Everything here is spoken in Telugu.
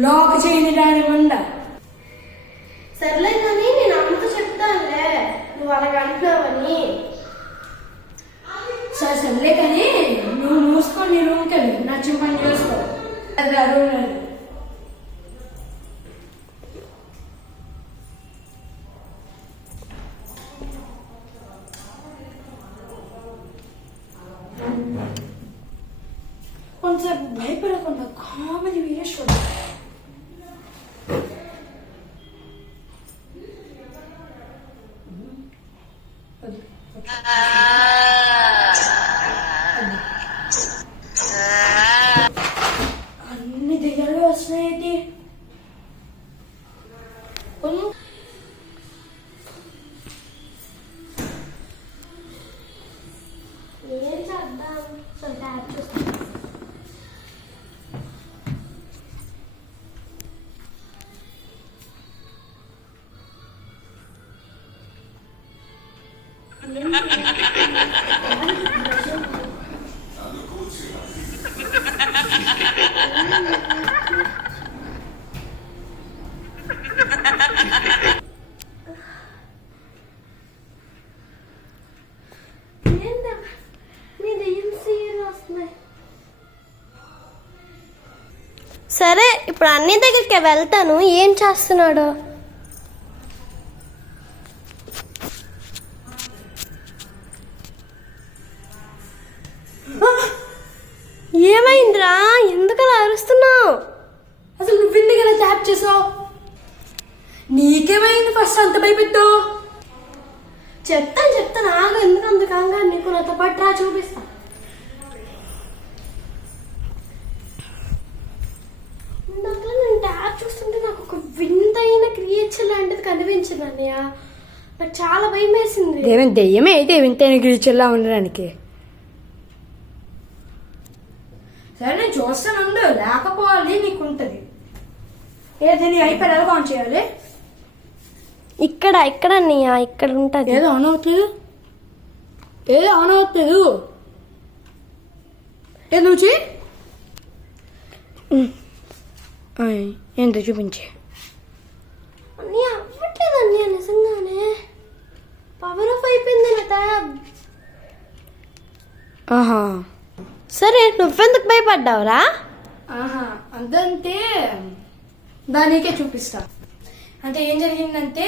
లాక్ చేయని దాని ఉండ. సర్లే కానీ నేను అమ్మతో చెప్తానులే నువ్వు అలాగ అంటున్నావని. సర్లే కానీ నువ్వు మూసుకొని నీ రూమ్కి వెళ్ళి నచ్చిన పని చేసుకో. అది అరువు కొంచెం భయపడకుండా కామెడీ వీడియోస్ చూడాలి. అన్ని దెయ్యాలు వస్తున్నాయి. ఏం చేద్దాం సరే ఇప్పుడు అన్ని దగ్గరికి వెళ్తాను. ఏం చేస్తున్నాడు? ఏమైందిరా? ఎందుకలా అరుస్తున్నావు? అసలు నువ్వెందుకు ఇలా ట్యాప్ చేసావు? నీకేమైంది ఫస్ట్ అంత భయపెట్టు? చెప్తాను ఆగు. ఎందుకు అంత కంగారు నీకు? నాతో పాటు రా, చూపిస్తా. నేను ట్యాప్ చూస్తుంటే నాకు ఒక వింతైన క్రియేచర్ లాంటిది కనిపించింది అన్నయ్య. నాకు చాలా భయం వేసింది. దెయ్యమే అయితే వింతైన క్రియేచర్లా ఉండడానికి. సరే నేను చూస్తాను, లేకపోవాలి నీకుంటది. ఏది అయిపోయి ఎలా ఆన్ చేయాలి? ఇక్కడ అన్నయ్య, ఇక్కడ ఉంటది. ఏదో ఆన్ అవుతుంది. ఏది నువ్వు చెయ్యి. ఏంటో చూపించే. అన్నయ్య అవ్వట్లేదు అన్నయ్య, నిజంగానే పవర్ ఆఫ్ అయిపోయింది నా ట్యాబ్. ఆహా సరే నువ్వెందుకు భయపడ్డావురా? అంతే దానికే చూపిస్తా. అంటే ఏం జరిగిందంటే